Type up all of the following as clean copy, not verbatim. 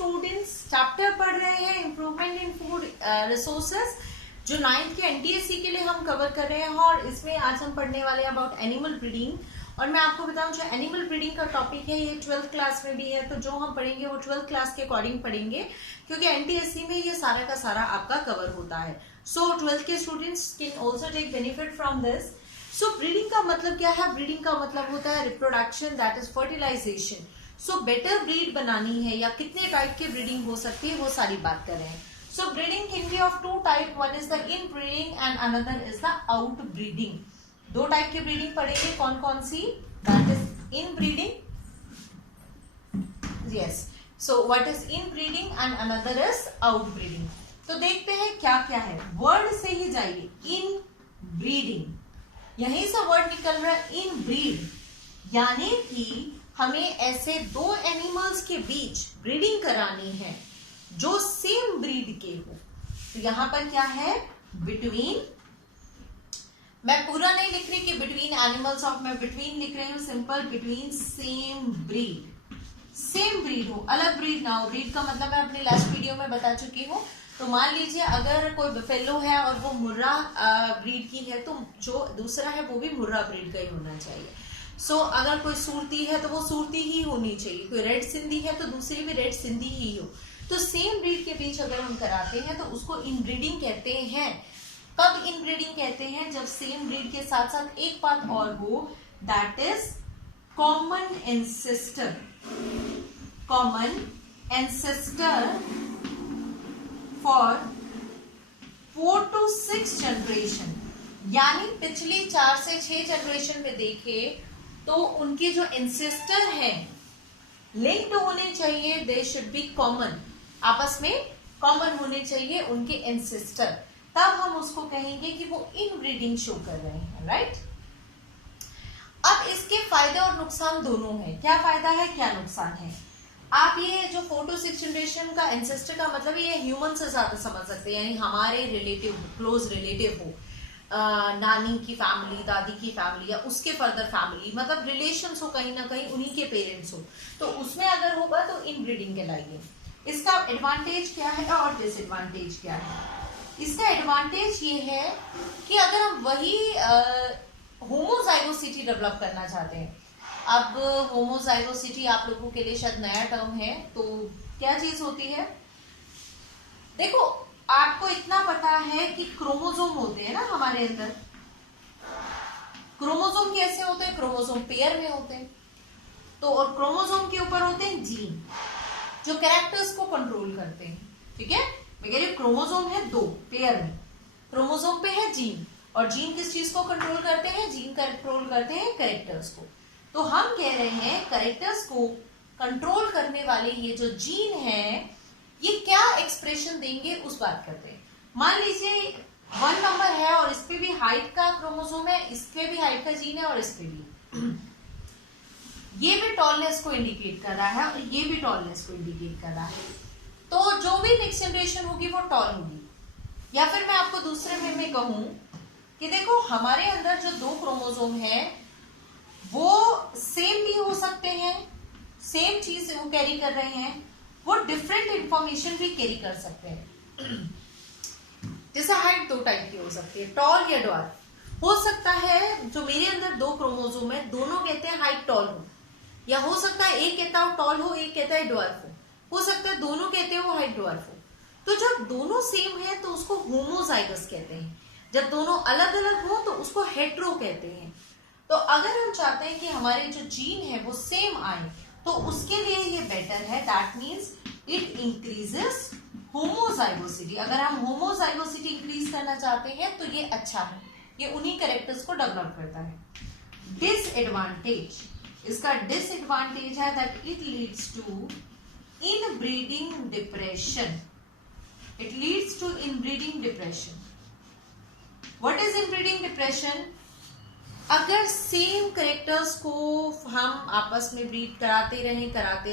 Students chapter पढ़ रहे हैं इम्प्रूवमेंट इन फूड रिसोर्सेज, जो 9th के एनटीएससी के लिए हम कवर कर रहे हैं। और इसमें आज हम पढ़ने वाले हैं अबाउट एनिमल ब्रीडिंग। और मैं आपको बताऊं, जो एनिमल ब्रीडिंग का टॉपिक है ये 12th क्लास में भी है, तो जो हम पढ़ेंगे वो 12th क्लास के अकॉर्डिंग पढ़ेंगे, क्योंकि एनटीएससी में ये सारा का सारा आपका कवर होता है। सो 12th के students can also take benefit from this. So breeding का मतलब क्या है? ब्रीडिंग का मतलब होता है reproduction, that is fertilisation. So better breed बनानी है या कितने टाइप की ब्रीडिंग हो सकती है वो सारी बात कर रहे हैं। So breeding can be of two type, one is the inbreeding and another is the outbreeding. दो टाइप की ब्रीडिंग पढ़ेंगे, कौन कौन सी? That is inbreeding, yes. So what is inbreeding and another is outbreeding. तो देखते हैं क्या क्या है। वर्ड से ही जाइए, इन ब्रीडिंग, यहीं से वर्ड निकल रहा है इन ब्रीड, यानी कि हमें ऐसे दो एनिमल्स के बीच ब्रीडिंग करानी है जो सेम ब्रीड के हो। तो यहां पर क्या है? बिटवीन। मैं पूरा नहीं लिख रही कि बिटवीन एनिमल्स ऑफ, मैं बिटवीन लिख रही हूं, simple between same breed. Same breed हो, अलग ब्रीड ना हो। ब्रीड का मतलब मैं अपनी लास्ट वीडियो में बता चुकी हूँ। तो मान लीजिए अगर कोई बफेलो है और वो मुर्रा ब्रीड की है, तो जो दूसरा है वो भी मुर्रा ब्रीड का ही होना चाहिए। सो अगर कोई सूरती है तो वो सूरती ही होनी चाहिए, कोई रेड सिंधी है तो दूसरी भी रेड सिंधी ही हो। तो सेम ब्रीड के बीच अगर हम कराते हैं तो उसको इनब्रीडिंग कहते हैं। कब इनब्रीडिंग कहते हैं? जब सेम ब्रीड के साथ साथ एक बात और हो, that is common ancestor. Common ancestor for 4 to 6 generation, यानी पिछली 4 से 6 जनरेशन में देखे तो उनके जो एंसेस्टर हैं लिंक्ड होने चाहिए, दे शुड बी कॉमन, आपस में कॉमन होने चाहिए उनके एंसेस्टर, तब हम उसको कहेंगे कि वो इनब्रीडिंग शो कर रहे हैं, राइट। अब इसके फायदे और नुकसान दोनों हैं। क्या फायदा है, क्या नुकसान है? आप ये जो 4 to 6 जनरेशन का एंसेस्टर का मतलब ये ह्यूमन से ज्यादा समझ सकते हैं, यानी हमारे रिलेटिव, क्लोज रिलेटिव हो, नानी की फैमिली, दादी की फैमिली या उसके फर्दर फैमिली, मतलब रिलेशंस हो कहीं ना कहीं, उन्हीं के पेरेंट्स हो, तो उसमें अगर होगा तो इनब्रीडिंग कहलाएगी। इसका एडवांटेज क्या है और डिसएडवांटेज क्या है? इसका एडवांटेज ये है कि अगर हम वही होमोजाइगोसिटी डेवलप करना चाहते हैं, अब होमोजाइगोसिटी आप लोगों के लिए शायद नया टर्म है, तो क्या चीज होती है? देखो, आपको इतना पता है कि क्रोमोसोम होते हैं ना हमारे अंदर। क्रोमोसोम कैसे होते हैं? क्रोमोसोम पेयर में होते हैं, तो और क्रोमोसोम के ऊपर होते हैं जीन, जो कैरेक्टर्स को कंट्रोल करते हैं, ठीक है। मैं कह रही हूं क्रोमोसोम है दो पेयर में, क्रोमोसोम पे है जीन, और जीन किस चीज को कंट्रोल करते हैं? जीन कंट्रोल करते हैं कैरेक्टर्स को। तो हम कह रहे हैं कैरेक्टर्स को कंट्रोल करने वाले ये जो जीन है, ये क्या एक्सप्रेशन देंगे उस बात करते हैं। मान लीजिए 1 नंबर है और इस पे भी हाइट का क्रोमोसोम है, इस पे भी हाइट का जीन है और इस पे भी, ये भी टॉलनेस को इंडिकेट कर रहा है और ये भी टॉलनेस को इंडिकेट कर रहा है। तो जो भी नेक्स्ट जनरेशन होगी वो टॉल होगी। या फिर मैं आपको दूसरे में कहूं कि देखो, हमारे अंदर जो 2 क्रोमोसोम है वो सेम भी हो सकते हैं, सेम चीज वो कैरी कर रहे हैं, वो डिफरेंट इंफॉर्मेशन भी कैरी कर सकते हैं। जैसे हाइट 2 टाइप की हो सकती है, टॉल या ड्वार्फ। हो सकता है जो मेरे अंदर 2 क्रोमोसोम है, दोनों कहते हैं हाइट टॉल हो, या हो सकता है एक कहता है टॉल हो, एक कहता है ड्वार्फ हो सकता है दोनों कहते हैं वो हाइट ड्वार्फ हो। तो जब दोनों सेम है तो उसको होमोजाइगस कहते हैं, जब दोनों अलग अलग हो तो उसको हेट्रो कहते हैं। तो अगर हम चाहते हैं कि हमारे जो जीन है वो सेम आए, तो उसके लिए ये बेटर है, that means it increases homozygosity. अगर हम होमोजाइगोसिटी इंक्रीज करना चाहते हैं तो ये अच्छा है, ये उन्हीं कैरेक्टर्स को डेवलप करता है। डिसएडवांटेज, इसका डिसएडवांटेज है that it leads to inbreeding depression. It leads to inbreeding depression. What is inbreeding depression? अगर सेम कैरेक्टर्स को हम आपस में ब्रीड कराते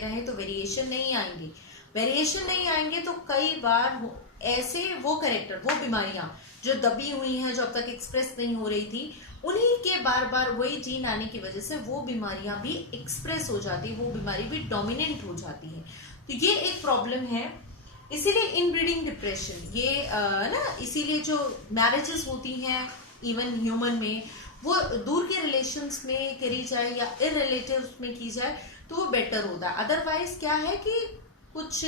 रहें तो वेरिएशन नहीं आएंगे। वेरिएशन नहीं आएंगे तो कई बार ऐसे वो कैरेक्टर, वो बीमारियां जो दबी हुई हैं, जो अब तक एक्सप्रेस नहीं हो रही थी, उन्हीं के बार बार वही जीन आने की वजह से वो बीमारियां भी एक्सप्रेस हो जाती है, वो बीमारी भी डोमिनेंट हो जाती है। तो ये एक प्रॉब्लम है। इसीलिए इनब्रीडिंग डिप्रेशन ये ना, इसीलिए जो मैरिजेस होती हैं इवन ह्यूमन में, वो दूर के रिलेशंस में करी जाए या इररिलेटिव्स में की जाए तो वो बेटर होता है। अदरवाइज क्या है कि कुछ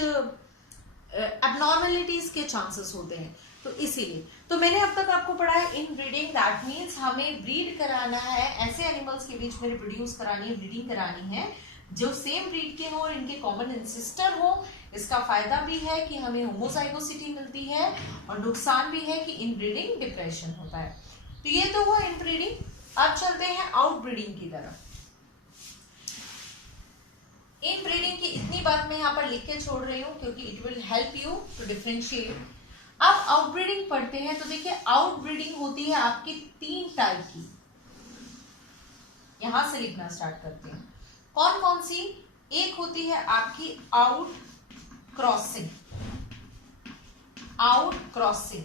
एबनॉर्मेलिटीज के चांसेस होते हैं। तो इसीलिए तो मैंने अब तक आपको पढ़ा है इन ब्रीडिंग, दैट मीन्स हमें ब्रीड कराना है, ऐसे एनिमल्स के बीच में रिप्रोड्यूस करानी है, ब्रीडिंग करानी है जो सेम ब्रीड के हो और इनके कॉमन एंसेस्टर हो। इसका फायदा भी है कि हमें होमोजाइगोसिटी मिलती है और नुकसान भी है कि इन ब्रीडिंग डिप्रेशन होता है। तो ये तो हुआ इन ब्रीडिंग। अब चलते हैं आउट ब्रीडिंग की तरफ। इन ब्रीडिंग की इतनी बात मैं यहाँ पर लिख के छोड़ रही हूँ क्योंकि it will help you to differentiate. अब आउटब्रीडिंग पढ़ते हैं। तो देखिए आउटब्रीडिंग होती है आपकी 3 टाइप की। यहां से लिखना स्टार्ट करते हैं। कौन कौन सी? एक होती है आपकी out crossing, out crossing,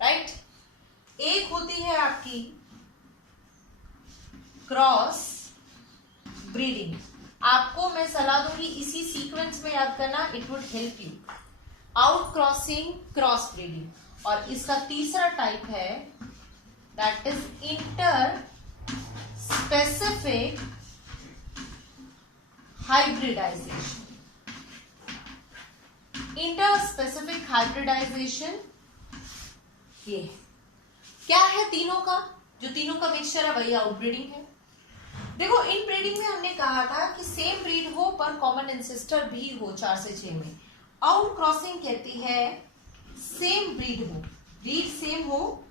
right. एक होती है आपकी क्रॉस ब्रीडिंग। आपको मैं सलाह दूंगी इसी सीक्वेंस में याद करना, it would help you. Out crossing, cross breeding. और इसका तीसरा टाइप है that is inter specific hybridisation. Inter specific hybridisation ये क्या है? तीनों का जो तीनों का मिक्सचर है वही आउटब्रीडिंग है। देखो इन ब्रीडिंग में हमने कहा था कि सेम ब्रीड हो पर कॉमन एंसेस्टर भी हो 4 से 6 में। आउट क्रॉसिंग कहती है सेम ब्रीड हो, ब्रीड सेम हो,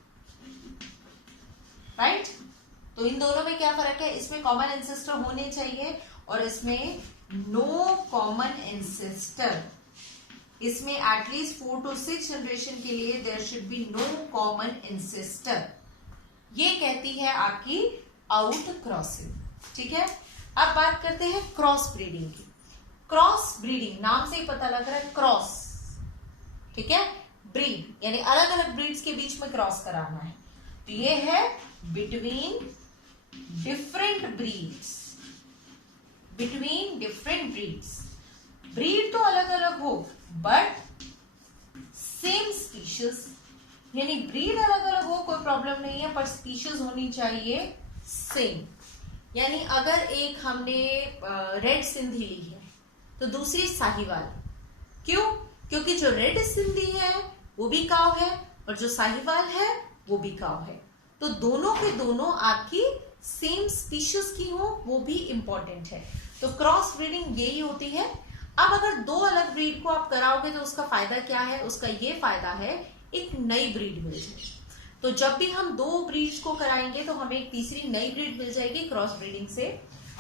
राइट। तो इन दोनों में क्या फर्क है? इसमें कॉमन एंसेस्टर होने चाहिए और इसमें नो कॉमन एंसेस्टर। इसमें एटलीस्ट 4 to 6 जनरेशन के लिए there should be no common ancestor. ये कहती है आपकी आउट क्रॉसिंग, ठीक है। अब बात करते हैं क्रॉस ब्रीडिंग की। क्रॉस ब्रीडिंग नाम से ही पता लग रहा है क्रॉस, ठीक है। ब्रीड यानी अलग अलग ब्रीड्स के बीच में क्रॉस कराना है। तो ये है between different breeds, between different breeds. Breed तो अलग अलग हो बट सेम स्पीशीज, यानी ब्रीड अलग अलग हो कोई प्रॉब्लम नहीं है पर स्पीशीज होनी चाहिए सेम। यानी अगर एक हमने रेड सिंधी ली है तो दूसरी साहिवाल। क्यों? क्योंकि जो रेड सिंधी है वो भी काव है और जो साहिवाल है वो भी काव है। तो दोनों के दोनों आपकी सेम स्पीशीज की हो वो भी इंपॉर्टेंट है। तो क्रॉस ब्रीडिंग यही होती है। अब अगर 2 अलग ब्रीड को आप कराओगे तो उसका फायदा क्या है? उसका ये फायदा है एक नई ब्रीड मिल जाए। तो जब भी हम 2 ब्रीड्स को कराएंगे तो हमें एक तीसरी नई ब्रीड मिल जाएगी क्रॉस ब्रीडिंग से।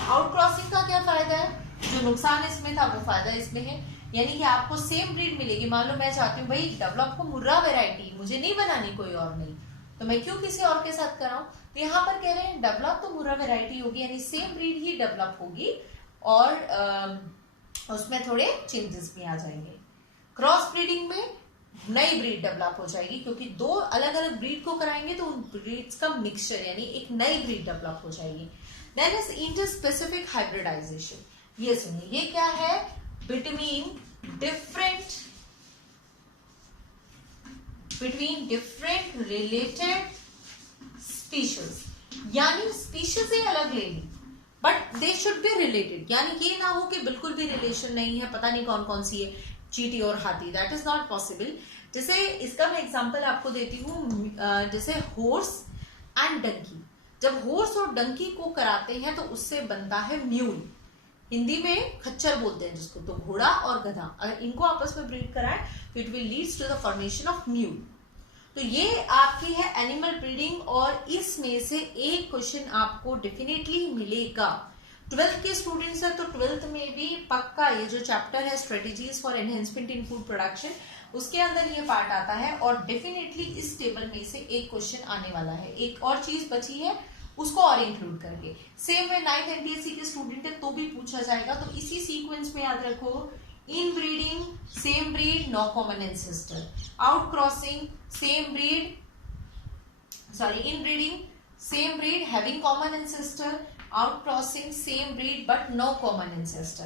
आउट क्रॉसिंग का क्या फायदा है? जो नुकसान इसमें था वो फायदा इसमें है, यानी कि आपको सेम ब्रीड मिलेगी। मान लो मैं चाहती हूँ भाई डेवलप को मुर्रा वेराइटी मुझे नहीं बनानी, कोई और नहीं, तो मैं क्यों किसी और के साथ कराऊं? तो यहाँ पर कह रहे हैं डेवलप तो मुर्रा वेराइटी होगी, यानी सेम ब्रीड ही डेवलप होगी और उसमें थोड़े चेंजेस भी आ जाएंगे। क्रॉस ब्रीडिंग में नई ब्रीड डेवलप हो जाएगी क्योंकि 2 अलग अलग ब्रीड को कराएंगे तो उन ब्रीड्स का मिक्सचर यानी एक नई ब्रीड डेवलप हो जाएगी। Then is inter specific hybridisation. ये सुनिए, ये क्या है? बिटवीन डिफरेंट रिलेटेड स्पीशीज, यानी स्पीशीज ही अलग ले ली but they should be related. यानी ये ना हो कि बिल्कुल भी रिलेशन नहीं है, पता नहीं कौन कौन सी है, चींटी और हाथी, दैट इज नॉट पॉसिबल। जैसे इसका मैं एग्जांपल आपको देती हूँ, जैसे हॉर्स एंड डंकी। जब हॉर्स और डंकी को कराते हैं तो उससे बनता है म्यूल, हिंदी में खच्चर बोलते हैं जिसको, तो घोड़ा और गधा। अगर इनको आपस में ब्रीड कराएं तो it will leads to the formation of mule. तो ये आपकी है एनिमल ब्रीडिंग और इसमें से एक क्वेश्चन आपको डेफिनेटली मिलेगा। 12th के स्टूडेंट्स है तो 12th में भी पक्का ये जो चैप्टर है strategies for enhancement in food production, उसके अंदर ये पार्ट आता है और डेफिनेटली इस टेबल में से एक क्वेश्चन आने वाला है। एक और चीज बची है उसको और इंक्लूड करके। सेम वे 9th एनटीएससी के स्टूडेंट है तो भी पूछा जाएगा। तो इसी सीक्वेंस में याद रखो, inbreeding same breed no common ancestor, out crossing same breed Inbreeding, same breed having common ancestor. Outcrossing, same breed but no common ancestor.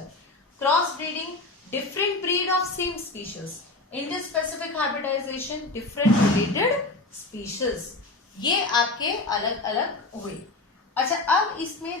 Crossbreeding, different breed of same species. Interspecific hybridization, different related species. ये आपके अलग अलग हुए. अच्छा, अब इसमें